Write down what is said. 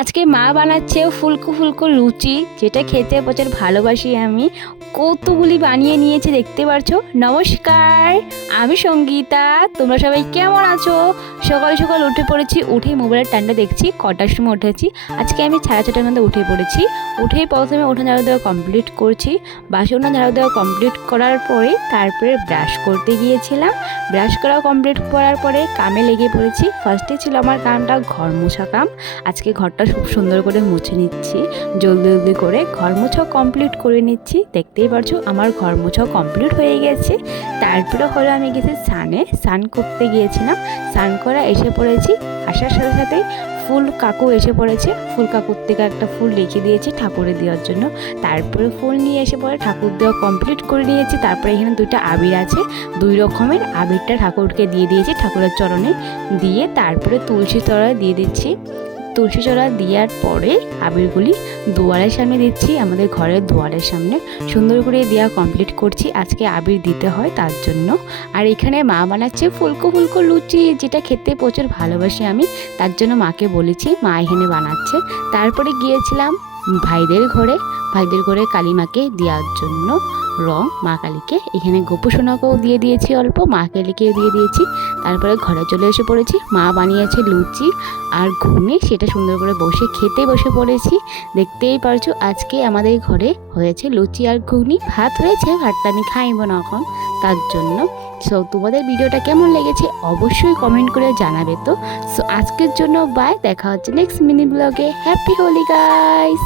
আজকে মা বানাচ্ছে ফুলকো ফুলকো লুচি, যেটা খেতে প্রচুর ভালোবাসি আমি। কতগুলি বানিয়ে নিয়েছে দেখতে পারছো। নমস্কার, আমি সঙ্গীতা। তোমরা সবাই কেমন আছো? সকাল সকাল উঠে পড়েছি, উঠে মোবাইলের টানটা দেখছি কটার সময় উঠেছি। আজকে আমি 6:30টার মধ্যে উঠে পড়েছি। উঠেই প্রথমে উঠোন ঝাড়ু দেওয়া কমপ্লিট করছি। বাসন ঝাড়ু দেওয়া কমপ্লিট করার পরে তারপরে ব্রাশ করতে গিয়েছিলাম। ব্রাশ করা কমপ্লিট করার পরে কামে লেগে পড়েছি। ফার্স্টে ছিল আমার কামটা ঘর মোছা কাম। আজকে ঘরটা খুব সুন্দর করে মুছে নিচ্ছি, জলদি জলদি করে ঘর মোছা কমপ্লিট করে নিচ্ছি। দেখতেই পারছো আমার ঘর মোছা কমপ্লিট হয়ে গেছে। তারপরে হলো আমি গেছি স্নান করতে গিয়েছিলাম। স্নান করা এসে পড়েছি। আসার সাথে সাথে ফুল কাকু এসে পড়েছে। ফুল কাকুর থেকে একটা ফুল রেখে দিয়েছি ঠাকুরে দেওয়ার জন্য। তারপরে ফুল নিয়ে এসে পরে ঠাকুর দেওয়া কমপ্লিট করে নিয়েছি। তারপরে এখানে দুইটা আবির আছে, 2 রকমের আবিরটা ঠাকুরকে দিয়ে দিয়েছি ঠাকুরের চরণে দিয়ে। তারপরে তুলসী তলায় দিয়ে দিচ্ছি। তুলসী চড়া দেওয়ার পরে আবিরগুলি দুয়ারের সামনে দিচ্ছি, আমাদের ঘরের দুয়ারের সামনে সুন্দর করে দেওয়া কমপ্লিট করছি। আজকে আবির দিতে হয় তার জন্য। আর এখানে মা বানাচ্ছে ফুলকো ফুলকো লুচি, যেটা খেতে প্রচুর ভালোবাসি আমি, তার জন্য মাকে বলেছি, মা এখানে বানাচ্ছে। তারপরে গিয়েছিলাম ভাইদের ঘরে কালীমাকে দেওয়ার জন্য রং, মা কালীকে। এখানে গোপুসোনাকেও দিয়ে দিয়েছি অল্প, মা কালীকেও দিয়ে দিয়েছি। তারপরে ঘরে চলে এসে পড়েছি। মা বানিয়েছে লুচি আর ঘুগনি, সেটা সুন্দর করে খেতে বসে পড়েছি। দেখতেই পারছো আজকে আমাদের ঘরে হয়েছে লুচি আর ঘুগনি। ভাত হয়েছে, ভাতটা আমি খাইব না এখন, তার জন্য। সো তোমাদের ভিডিওটা কেমন লেগেছে অবশ্যই কমেন্ট করে জানাবে। তো সো আজকের জন্য বাই, দেখা হচ্ছে নেক্সট মিনি ব্লগে। Happy Holi guys.